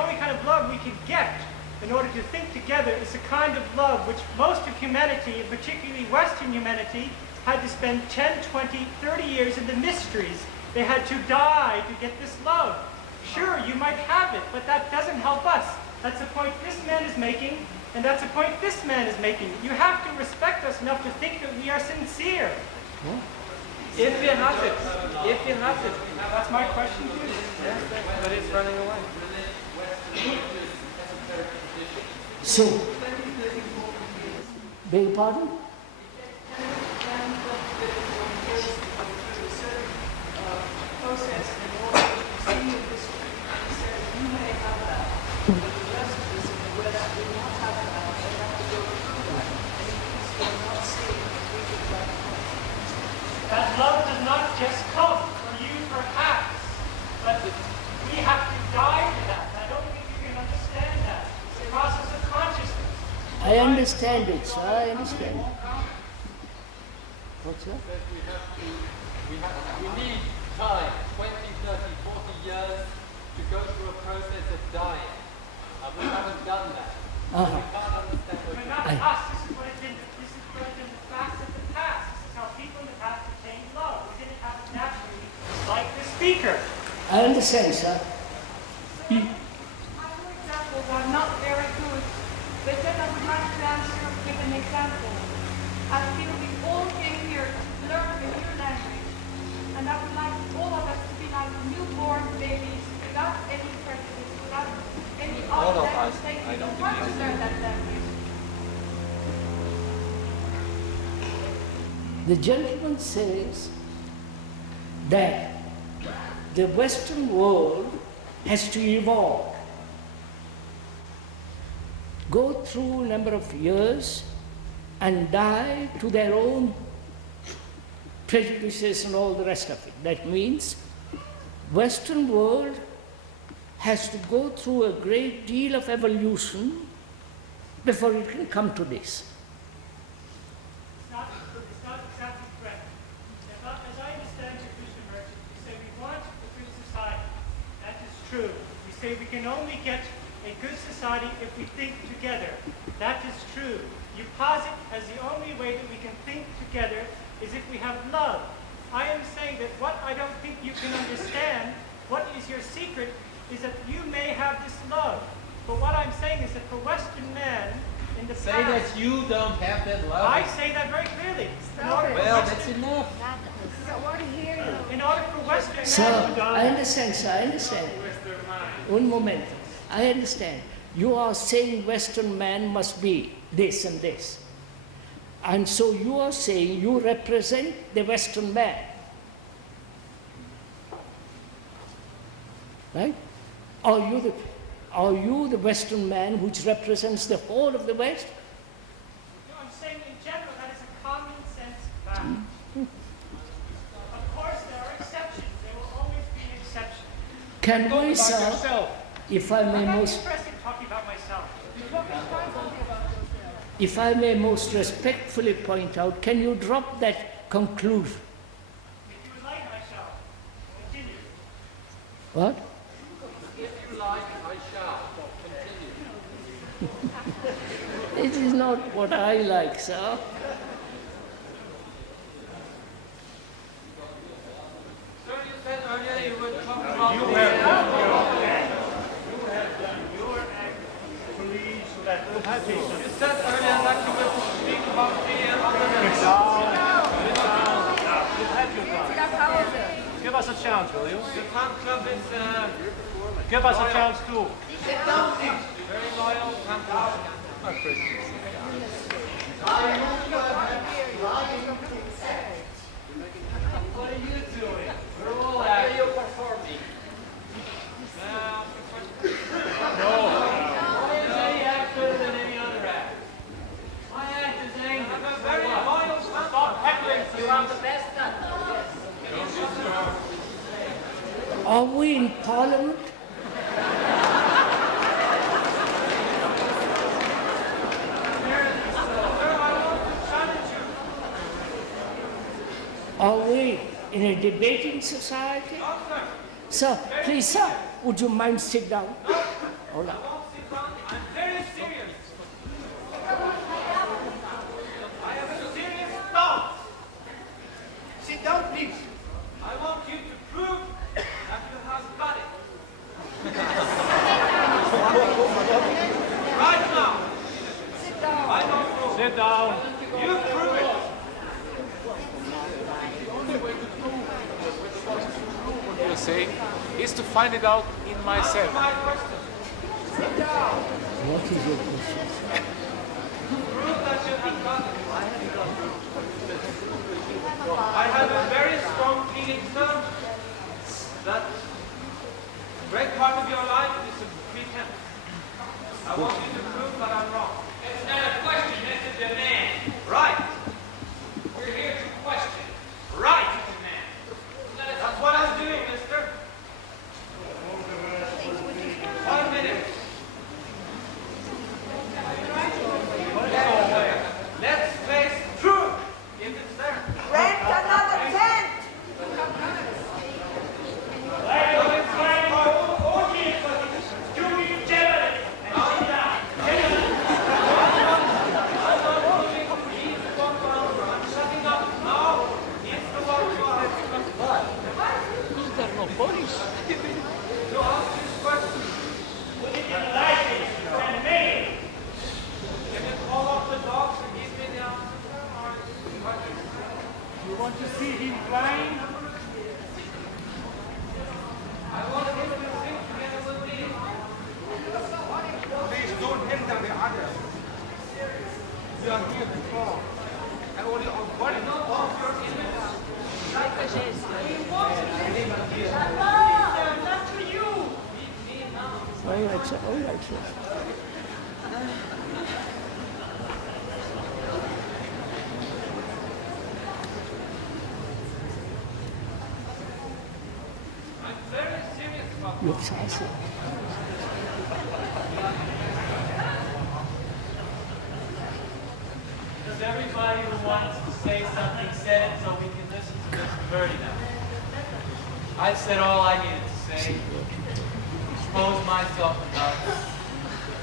can get in order to think together is a kind of love which most of humanity, and particularly Western humanity, had to spend 10, 20, 30 years in the mysteries. They had to die to get this love. Sure, you might have it, but that doesn't help us. That's the point this man is making, and that's the point this man is making. You have to respect us enough to think that we are sincere. If you have it. That's my question to you. Yes, but it's running away. So, beg your pardon? That love does not just come from you, perhaps, but we have to die to that. I don't think you can understand that. It's a process of consciousness. I understand it, sir, I understand. What's that? We need time, 20, 30, 40 years to go through a process of dying. And we haven't done that. Uh-huh. We can't understand what But not us. This is what has been the facts of the past. This is how people in the past attained love. We didn't have it naturally, like the speaker. I understand, sir. My examples are not very good, but then I would like to answer with an example. I feel we all came here to learn a new language, and I would like all of us to be like newborn babies, without any prejudice, without any other language saying we don't want to learn that language. The gentleman says that the Western world has to evolve, go through a number of years and die to their own prejudices and all the rest of it. That means Western world has to go through a great deal of evolution before it can come to this. It's not exactly correct. As I understand your Krishna merchant, you say we say we can only get a good society if we think together. That is true. You posit as the only way that we can think together is if we have love. I am saying that what I don't think you can understand, what is your secret, is that you may have this love. But what I'm saying is that for Western man, in the Say past, that you don't have that love. I say that very clearly. Well, that's enough. I want to hear you. In order for Western Sir, man to I understand, sir, I understand. Un momento. I understand. You are saying Western man must be this and this. And so you are saying you represent the Western man. Right? Are you the Western man which represents the whole of the West? No, I'm saying in general that is a common sense fact. Of course, there are exceptions. There will always be an exception. Can we, sir, yourself. if I may I'm not most, interested in talking about myself. if I may most respectfully point out, can you drop that conclusion? If you would like, I shall. Continue. What? If you like, I shall. Continue. It is not what I like, sir. Sir, you said earlier you were talking about You have done your act. Please let the people. You said earlier that you were speaking about the Give us a chance, will you? The fan club is Give us a chance too. very loyal fan club. What are you doing? We're all actors. You're performing. Why is any act better than any other act? My act is angry. I'm a very loyal fan. Stop heckling, so you have the best. Are we in Parliament? Are we in a debating society? Sir, please, sir, would you mind sit down? Hold on. I'm very serious. I have a serious thought. Sit down, please. I want you to prove that you have got it. Right now. Sit down. I don't prove. Sit down. You prove it. You say is to find it out in myself. My question. What is your question? Prove that you have got it. I have a very strong feeling, sir, that a great part of your life is a pretense. I want you to prove that I'm wrong. It's not a question, it's a demand. Right. We're here to question. Right. Demand. That's what I'm doing, mister. 1 minute. Let's face truth. If it's there. Rent another tent. You want to see him flying? Please don't hinder the others. You are here to talk. I only want your Not for you. All right, sir. All right, sir. I'm very serious about You're sassy. Because everybody who wants to say something said it, so we can listen to this Birdie now. I said all I needed to say. expose myself enough.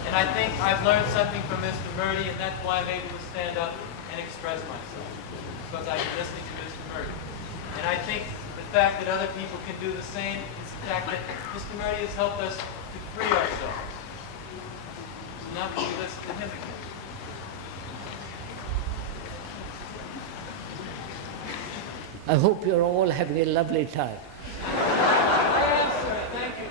And I think I've learned something from Mr. Murdy, and that's why I'm able to stand up and express myself, because I've been listening to Mr. Murdy. And I think the fact that other people can do the same is the fact that Mr. Murdy has helped us to free ourselves. So now we listen to him again. I hope you're all having a lovely time. I am, sir. Thank you.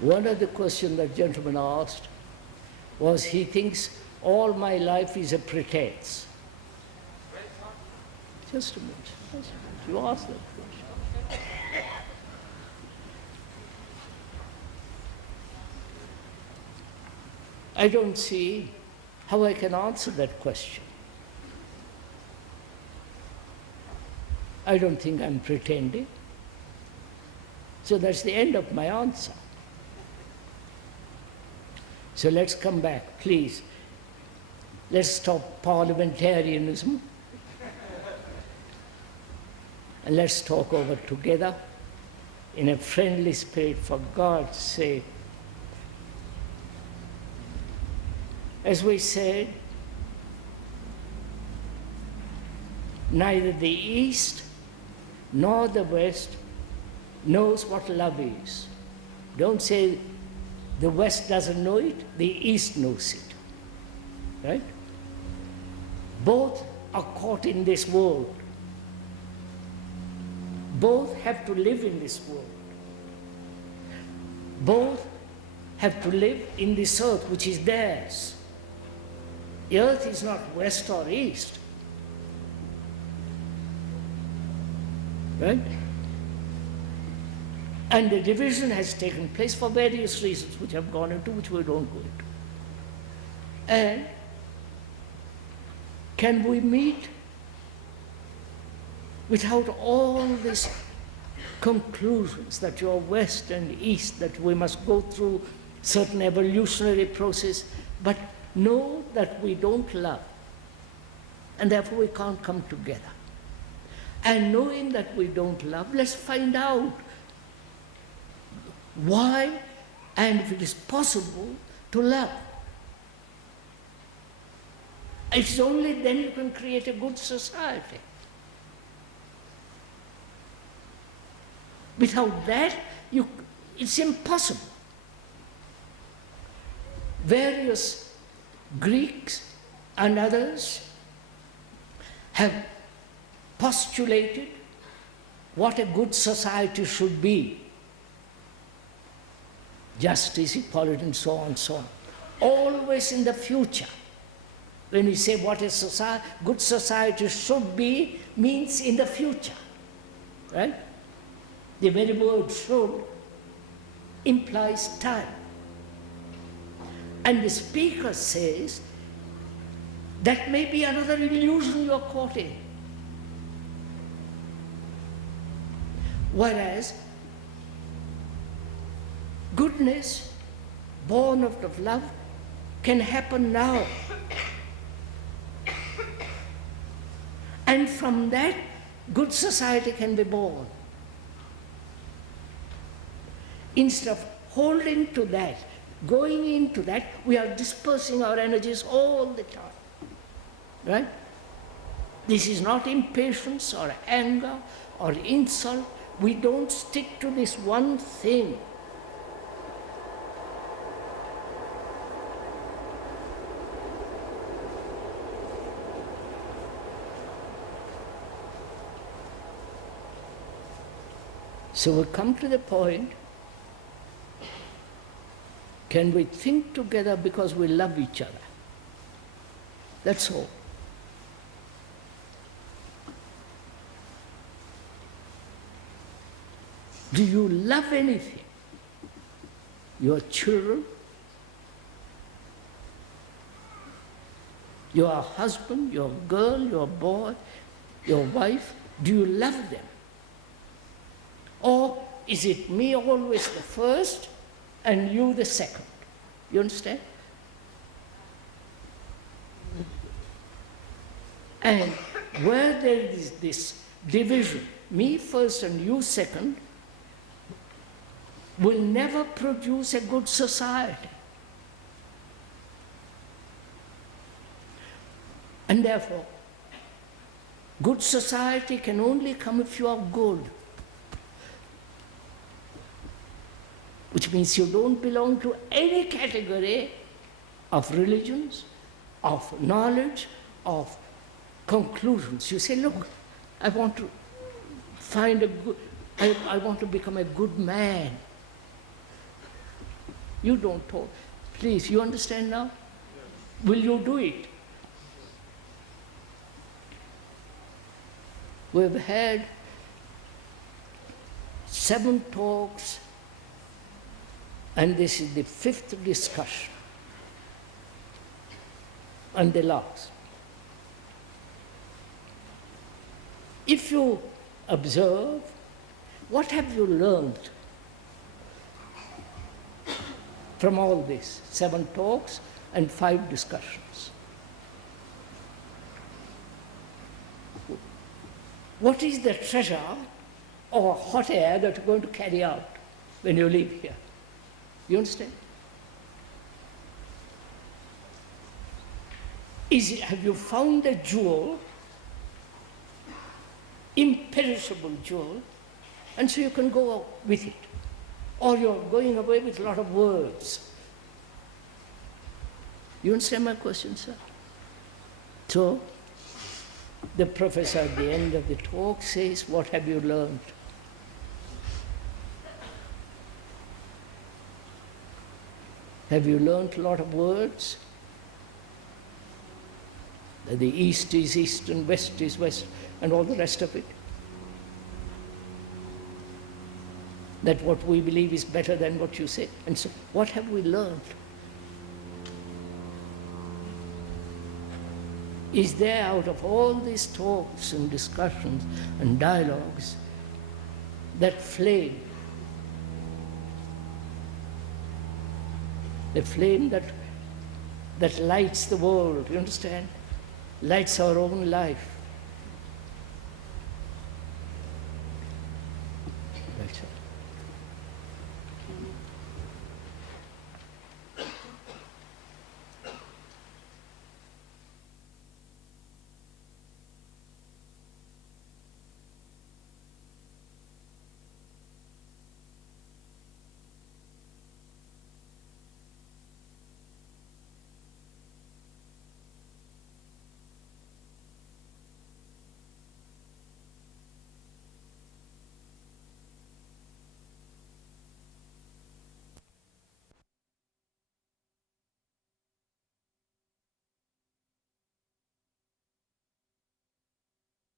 One of the questions that gentleman asked was he thinks all my life is a pretense. Just a minute. You asked that question. I don't see how I can answer that question. I don't think I'm pretending. So that's the end of my answer. So let's come back, please. Let's stop parliamentarianism. And let's talk over together in a friendly spirit, for God's sake. As we said, neither the East nor the West knows what love is. Don't say the West doesn't know it, the East knows it. Right? Both are caught in this world. Both have to live in this world. Both have to live in this earth, which is theirs. The earth is not west or east. Right? And the division has taken place for various reasons, which I've gone into, which we don't go into. And can we meet without all these conclusions that you're west and east, that we must go through certain evolutionary process, but know that we don't love, and therefore we can't come together. And knowing that we don't love, let's find out why, and if it is possible, to love. It's only then you can create a good society. Without that, it's impossible. Various Greeks and others have postulated what a good society should be. Justice, equality, and so on and so on. Always in the future. When we say what a good society should be, means in the future. Right? The very word should implies time. And the speaker says that may be another illusion you're caught in. Whereas goodness born out of love can happen now. And from that, good society can be born. Instead of holding to that, going into that, we are dispersing our energies all the time. Right? This is not impatience or anger or insult. We don't stick to this one thing. So we come to the point, can we think together because we love each other? That's all. Do you love anything? Your children? Your husband, your girl, your boy, your wife? Do you love them? Or is it me always the first and you the second? You understand? And where there is this division, me first and you second, will never produce a good society. And therefore, good society can only come if you are good. Which means you don't belong to any category of religions, of knowledge, of conclusions. You say, look, I want to find a good, I want to become a good man. You don't talk. Please, you understand now? Will you do it? We've had 7 talks, and this is the 5th discussion, and the last. If you observe, what have you learned from all this? 7 talks and 5 discussions. What is the treasure or hot air that you're going to carry out when you leave here? You understand? Have you found a jewel, imperishable jewel, and so you can go with it? Or you're going away with a lot of words? You understand my question, sir? So, the professor at the end of the talk says, what have you learned? Have you learned a lot of words? That the East is East and West is West and all the rest of it? That what we believe is better than what you say? And so, what have we learned? Is there, out of all these talks and discussions and dialogues, that flame? The flame that lights the world, you understand? Lights our own life.